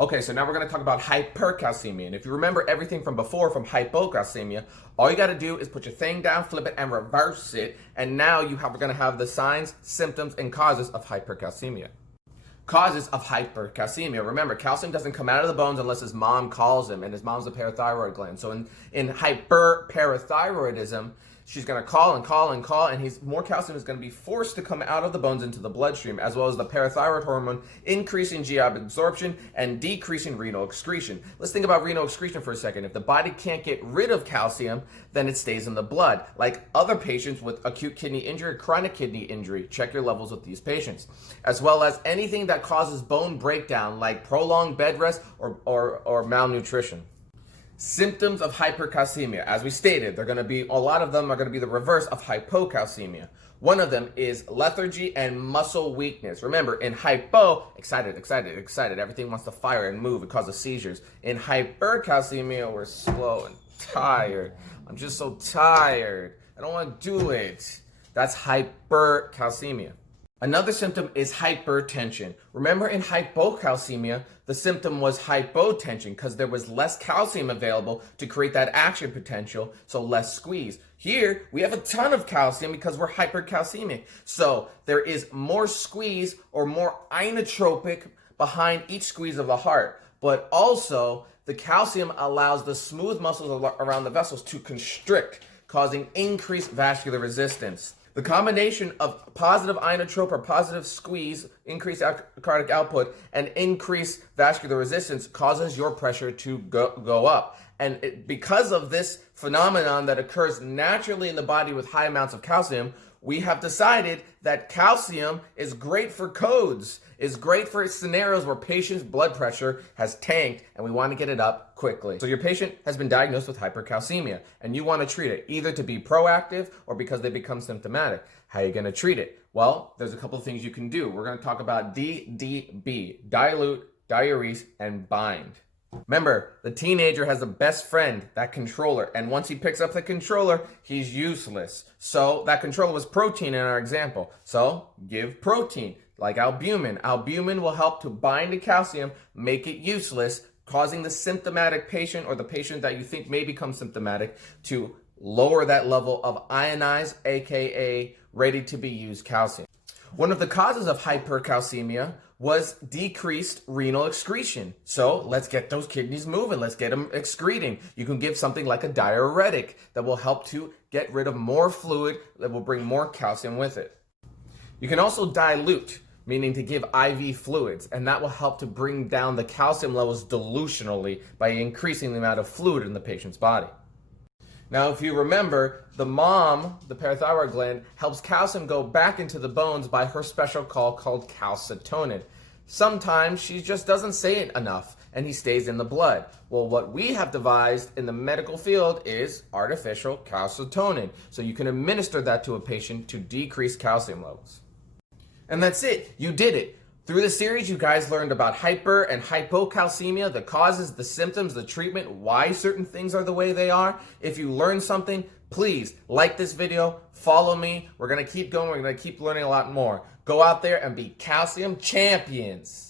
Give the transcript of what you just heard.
Okay, so now we're going to talk about hypercalcemia. And if you remember everything from before, from hypocalcemia, all you got to do is put your thing down, flip it, and reverse it. And now we're going to have the signs, symptoms, and causes of hypercalcemia. Causes of hypercalcemia. Remember, calcium doesn't come out of the bones unless his mom calls him, and his mom's a parathyroid gland. So in hyperparathyroidism, she's going to call and call and call, and more calcium is going to be forced to come out of the bones into the bloodstream, as well as the parathyroid hormone increasing GI absorption and decreasing renal excretion. Let's think about renal excretion for a second. If the body can't get rid of calcium, then it stays in the blood. Like other patients with acute kidney injury, chronic kidney injury, check your levels with these patients. As well as anything that causes bone breakdown, like prolonged bed rest or malnutrition. Symptoms of hypercalcemia, as we stated, a lot of them are going to be the reverse of hypocalcemia. One of them is lethargy and muscle weakness. Remember, in hypo, excited, everything wants to fire and move, it causes seizures. In hypercalcemia, we're slow and tired. I'm just so tired. I don't want to do it. That's hypercalcemia. Another symptom is hypertension. Remember, in hypocalcemia, the symptom was hypotension because there was less calcium available to create that action potential, so less squeeze. Here, we have a ton of calcium because we're hypercalcemic. So there is more squeeze or more inotropic behind each squeeze of the heart. But also, the calcium allows the smooth muscles around the vessels to constrict, causing increased vascular resistance. The combination of positive inotrope or positive squeeze, increased cardiac output, and increased vascular resistance causes your pressure to go up. And because of this phenomenon that occurs naturally in the body with high amounts of calcium, we have decided that calcium is great for codes, is great for scenarios where patient's blood pressure has tanked and we want to get it up quickly. So your patient has been diagnosed with hypercalcemia and you want to treat it either to be proactive or because they become symptomatic. How are you going to treat it? Well, there's a couple of things you can do. We're going to talk about DDB, dilute, diurese, and bind. Remember, the teenager has a best friend, that controller, and once he picks up the controller, he's useless. So that controller was protein in our example. So give protein, like albumin. Albumin will help to bind to calcium, make it useless, causing the symptomatic patient or the patient that you think may become symptomatic to lower that level of ionized, aka ready to be used calcium. One of the causes of hypercalcemia was decreased renal excretion. So let's get those kidneys moving. Let's get them excreting. You can give something like a diuretic that will help to get rid of more fluid that will bring more calcium with it. You can also dilute, meaning to give IV fluids, and that will help to bring down the calcium levels dilutionally by increasing the amount of fluid in the patient's body. Now, if you remember, the mom, the parathyroid gland, helps calcium go back into the bones by her special call called calcitonin. Sometimes she just doesn't say it enough, and he stays in the blood. Well, what we have devised in the medical field is artificial calcitonin. So you can administer that to a patient to decrease calcium levels. And that's it. You did it. Through the series, you guys learned about hyper and hypocalcemia, the causes, the symptoms, the treatment, why certain things are the way they are. If you learned something, please like this video, follow me. We're going to keep going. We're going to keep learning a lot more. Go out there and be calcium champions.